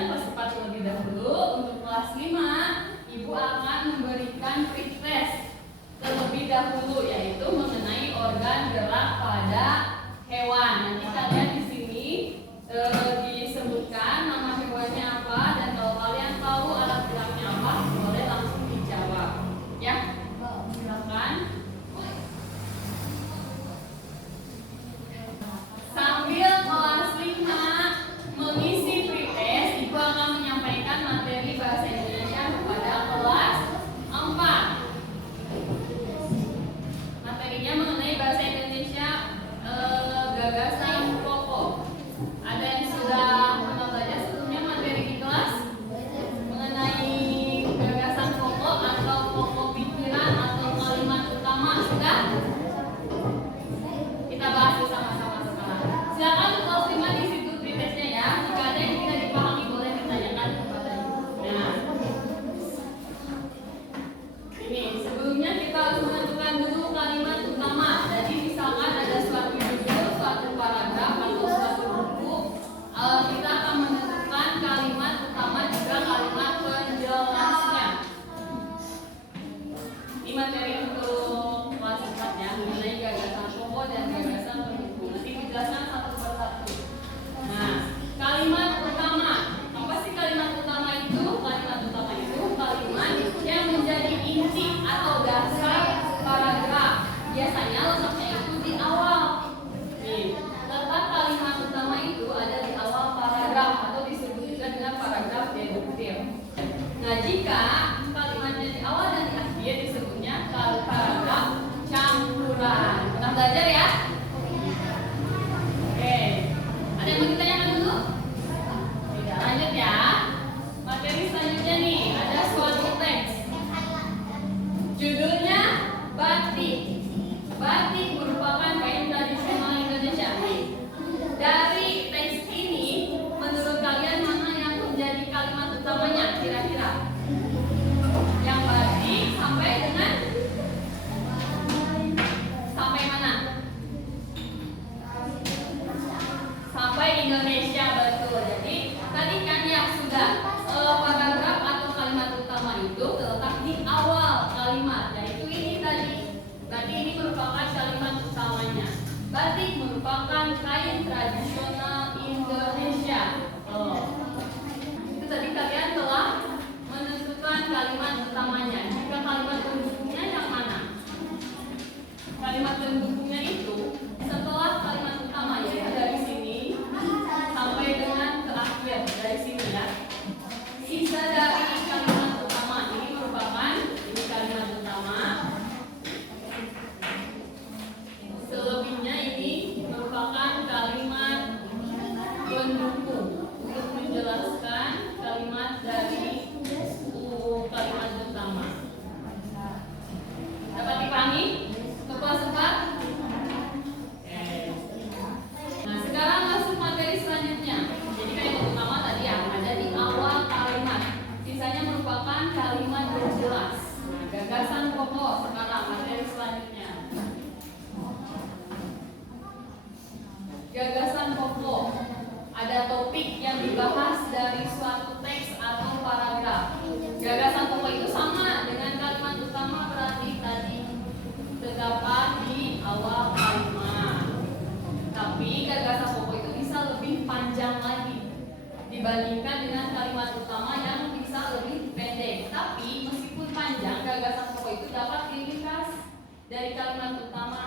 kalian peserta terlebih dahulu. Untuk kelas 5, Ibu akan memberikan pretest terlebih dahulu, yaitu mengenai organ gerak pada hewan. Nanti kalian di sini disebutkan nama hewannya apa, dan kalau kalian tahu alat geraknya apa, boleh langsung dijawab. Ya, silakan. Sambil kelas 5 mengisi pretest, Ibu akan menyampaikan materi bahasa Indonesia kepada kelas 4. Materinya mengenai bahasa Indonesia, gagasan pokok. Ada yang sudah pernah belajar sebelumnya materi di kelas mengenai gagasan pokok atau pokok pikiran atau kalimat utama? Sudah? Kita bahas bersama-sama sekarang. Silakan kelas 5 di situ pretestnya ya. Jika ada yang tidak dipahami boleh ditanyakan kepada Ibu. Nah, ini sebelumnya kita harus menentukan dulu kalimat utama. Jadi misalkan ada suatu judul, suatu paragraf atau suatu buku, kita akan menentukan kalimat utama juga kalimat penjelasnya. Ini materi untuk kelas 4 ya, mengenai gagasan pokok dan gagasan pendukung. Nanti dijelaskan satu persatu. Nah, kalimat utama. Apa sih kalimat utama itu? Kalimat utama itu kalimat yang menjadi inti atau dasar paragraf. Biasanya letaknya itu di awal. Nih, letak kalimat utama itu ada di awal paragraf atau disebut juga dengan paragraf deduktif. Nah, jika kalimatnya di awal dan di akhir disebutnya paragraf campuran. Pernah belajar ya? Oke. Ada yang mau ditanyakan dulu? Tidak, lanjut ya. Materi selanjutnya nih, ada suatu teks. Judulnya batik. Batik merupakan kain tradisional Indonesia. Dari teks ini, menurut kalian mana yang menjadi kalimat utamanya kira-kira? Yang batik sampai dengan sampai mana? Sampai Indonesia, betul. Jadi tadi kan yang sudah paragraf atau kalimat utama itu terletak di awal kalimat, yaitu ini tadi. Berarti ini merupakan kalimat utamanya. Batik merupakan kain tradisional Indonesia. Itu tadi kalian telah menentukan kalimat utamanya. Jika kalimat pendukungnya yang mana? Kalimat pendukungnya itu setelah kalimat utama, yaitu dari sini sampai dengan ke akhir, dari sini ya. Sisa dari kalimat utama ini merupakan ini kalimat utama. Selebihnya ini merupakan kalimat pendukung untuk menjelaskan kalimat dari kalimat utama. Dapat dipahami? Untuk kelas 4? Nah, sekarang masuk materi selanjutnya. Jadi kalimat utama tadi yang ada di awal kalimat. Sisanya merupakan kalimat berjelas. Nah, gagasan pokok sekarang materi selanjutnya. Gagasan pokok. Ada topik yang dibahas dari suatu teks atau paragraf. Gagasan pokok itu sama dengan kalimat utama, berarti tadi terdapat di awal kalimat. Tapi gagasan pokok itu bisa lebih panjang lagi dibandingkan dengan kalimat utama yang bisa lebih pendek. Tapi meskipun panjang, gagasan pokok itu dapat diringkas dari kalimat utama.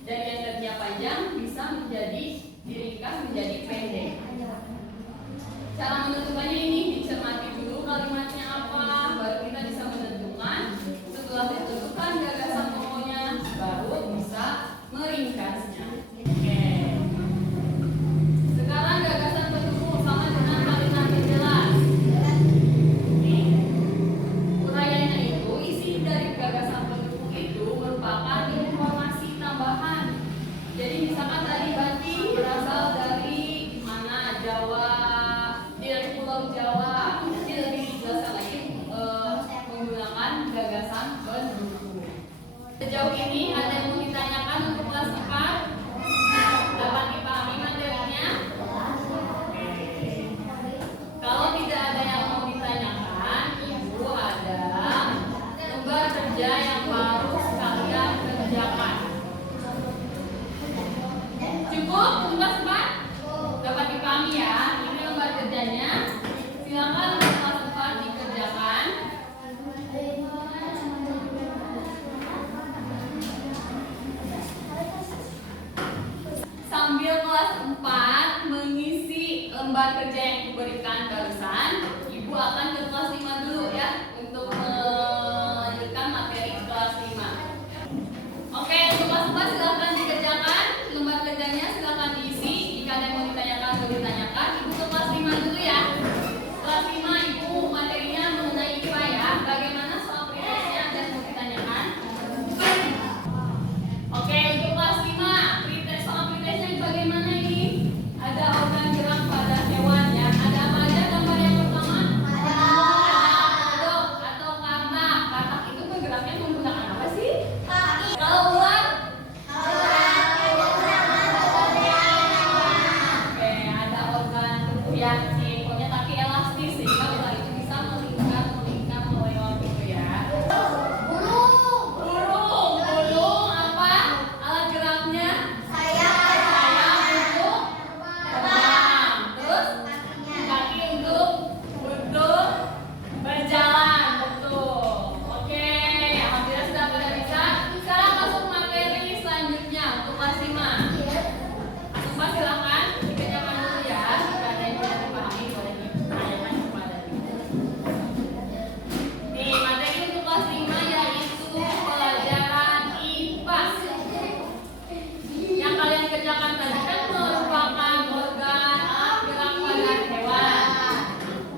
Dari yang tadinya panjang bisa menjadi diringkas menjadi pendek. Cara menentukannya ini dicermati dulu kalimatnya apa, baru kita bisa menentukan. Setelah ditentukan gagasan pokoknya, baru bisa meringkasnya. Oke. Sekarang gagasan pendukung sama dengan kalimat penjelas. Nih, uraiannya itu isi dari gagasan pendukung itu merupakan informasi tambahan. Jadi misalkan tadi Cukup tugas 4? Dapat dipahami ya. Ini lembar kerjanya. Silakan untuk kelas 4 dikerjakan. Sambil kelas 4 mengisi lembar kerja yang diberikan barusan, Ibu akan ke kelas 5 dulu ya untuk melanjutkan materi kelas 5. Oke, untuk kelas 4 silakan dikerjakan lembar kerjanya, silakan diisi. Jika ada yang mau ditanyakan, boleh ditanyakan. Ibu ke kelas 5 dulu ya. Kelas 5 Ibu materinya mengenai IPA ya. Bagaimana soal pretestnya, ada yang mau ditanyakan? Oke, untuk kelas 5 pretest, soal pretestnya bagaimana ini? Ada organ gerak pada hewan ya. Ada apa aja gambar yang pertama? Ada kodok atau katak. Katak itu bergeraknya menggunakan apa sih? Kalau ular? Oke, ada organ tubuh ya, si ekornya tapi elastis sehingga ular itu bisa melingkar melewat gitu ya. Burung apa? Alat geraknya? Sayap untuk terbang. Terus kaki untuk berjalan. Betul. Oke, alhamdulillah sudah pada bisa. Sekarang masuk materi selanjutnya untuk kelas 5. Asumpa silakan dikerjakan dulu ya. Jika ada yang tidak dipahami boleh ditanyakan kepada ibu. Nih, materi untuk kelas 5 yaitu pelajaran IPA. Yang kalian kerjakan tadi kan merupakan organ alat gerak pada hewan.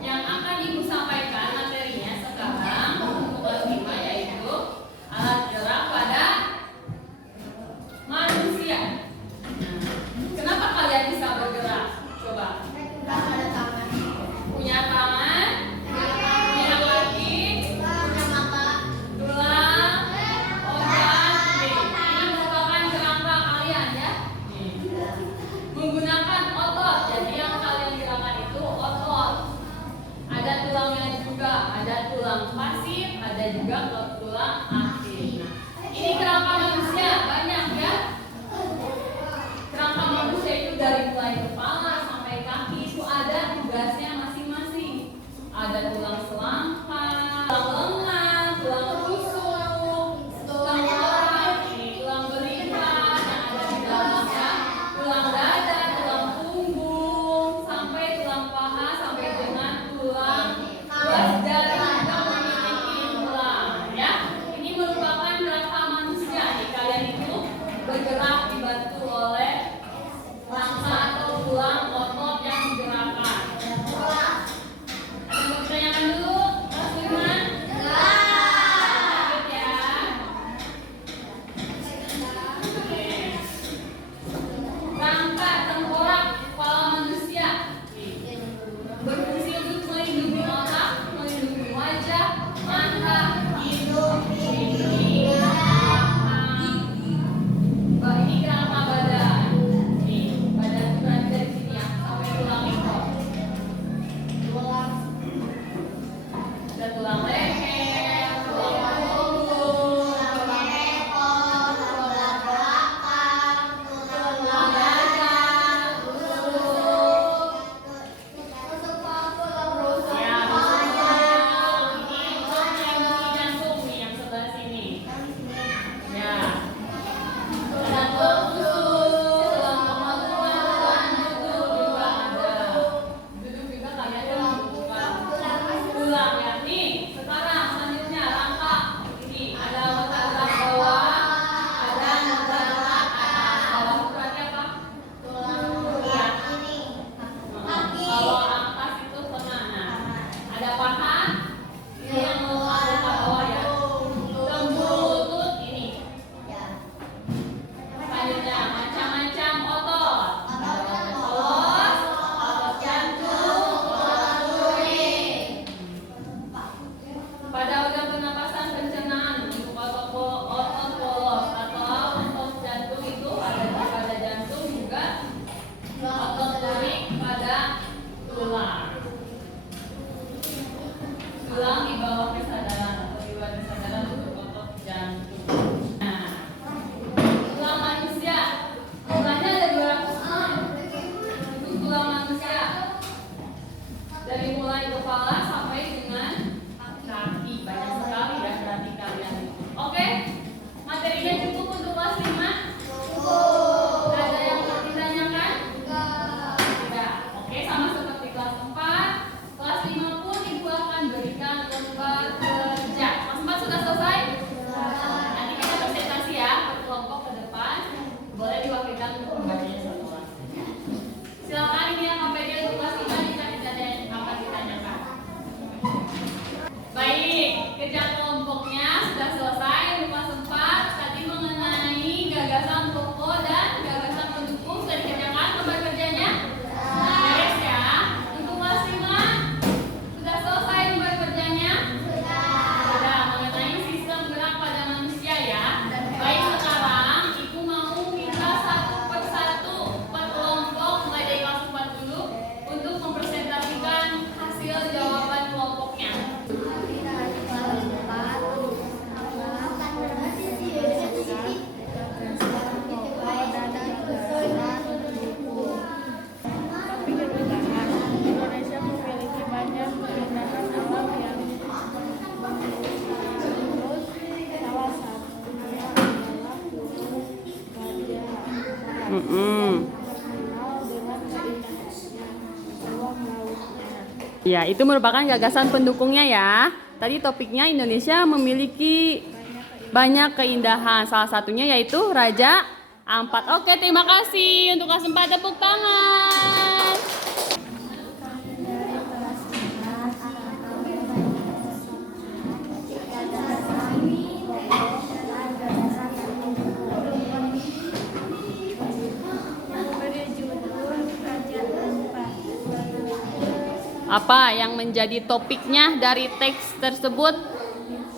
Yang akan ibu sampaikan materinya sekarang untuk kelas 5 yaitu alat gerak pada manusia. Kenapa kalian bisa bergerak? Coba. Punya tangan, punya kaki, tulang, organ. Ini merupakan kerangka kalian ya. Menggunakan otot. Jadi yang kalian gerakan itu otot. Ada tulangnya juga, ada tulang pasif, ada juga tulang aktif. Ini kerangka manusia banyak ya. Kerangka manusia itu dari mulai kepala sampai kaki itu ada tugasnya masing-masing. Ada tulang selangkah, tulang lengan, tulang rusuk, tulang orak, tulang belimbing yang ada di dalamnya, tulang dada, tulang punggung, Ya, itu merupakan gagasan pendukungnya ya. Tadi topiknya Indonesia memiliki banyak keindahan. Salah satunya yaitu Raja Ampat. Oke, terima kasih untuk kelas 4, tepuk tangan. Apa yang menjadi topiknya dari teks tersebut?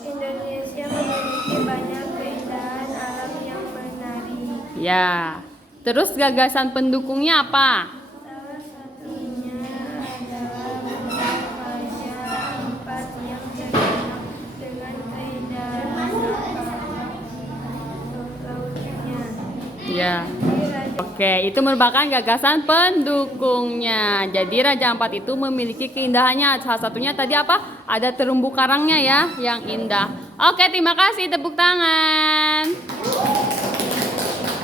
Indonesia memiliki banyak keindahan alam yang menarik. Ya. Terus gagasan pendukungnya apa? Salah satunya adalah Gunung Raja Ampat yang terkenal dengan keindahan lautnya. Ya. Di Raja Oke, itu merupakan gagasan pendukungnya. Jadi Raja Ampat itu memiliki keindahannya. Salah satunya tadi apa? Ada terumbu karangnya ya, yang indah. Oke, terima kasih. Tepuk tangan.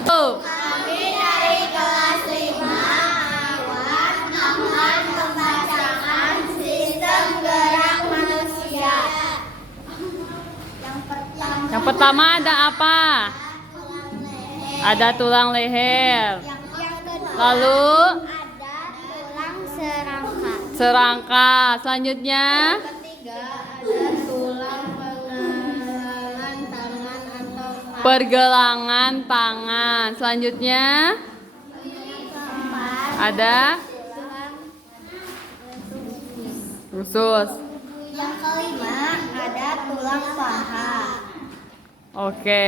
Oh. Kami dari kelas 5 awal akan membacakan sistem gerak manusia. Yang pertama ada apa? Ada tulang leher. Yang kedua Lalu ada tulang serangka. serangka. Selanjutnya Ketiga ada tulang pengenalan tangan atau kaki. pergelangan tangan. Selanjutnya Keempat ada tulang usus. Yang kelima ada tulang paha. Oke,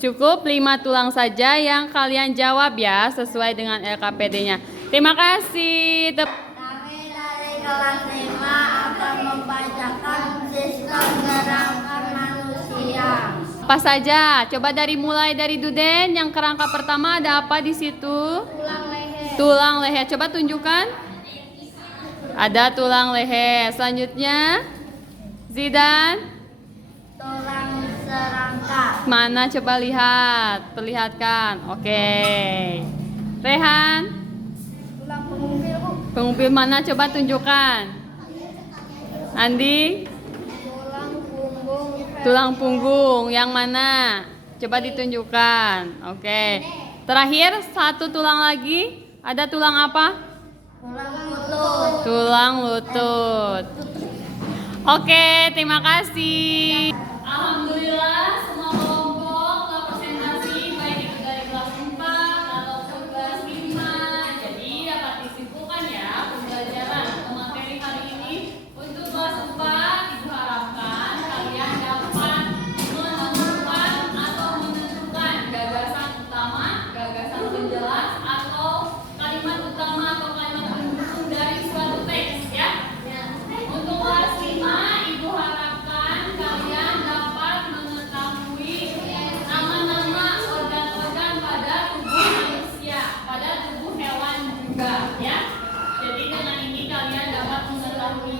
cukup 5 tulang saja yang kalian jawab ya, sesuai dengan LKPD-nya. Terima kasih. Kami dari kelas 5 akan membacakan sistem gerakan manusia. Apa saja? Coba mulai dari Duden. Yang kerangka pertama ada apa di situ? Tulang leher. Tulang leher. Coba tunjukkan. Ada tulang leher. Selanjutnya, Zidan. Tulang serangka. Mana coba lihat. Perlihatkan. Oke. Rehan. Tulang pengumpil, Bu. Pengumpil mana coba tunjukkan. Andi. Tulang punggung. Tulang punggung. Yang mana? Coba ditunjukkan. Oke. Terakhir satu tulang lagi. Ada tulang apa? Tulang lutut. Tulang lutut. Oke, terima kasih. Alhamdulillah semua kelompok telah presentasi baik itu dari kelas 4 ataupun kelas 5. Jadi dapat disimpulkan ya pembelajaran atau materi hari ini untuk kelas 4 Ibu harapkan kalian dapat menemukan atau menentukan gagasan utama, gagasan penjelas atau kalimat utama atau kalimat pendukung dari suatu teks ya. Untuk kelas 5, Ibu harapkan kalian dapat mengetahui nama-nama organ-organ pada tubuh manusia, pada tubuh hewan juga ya. Jadi dengan ini kalian dapat mengetahui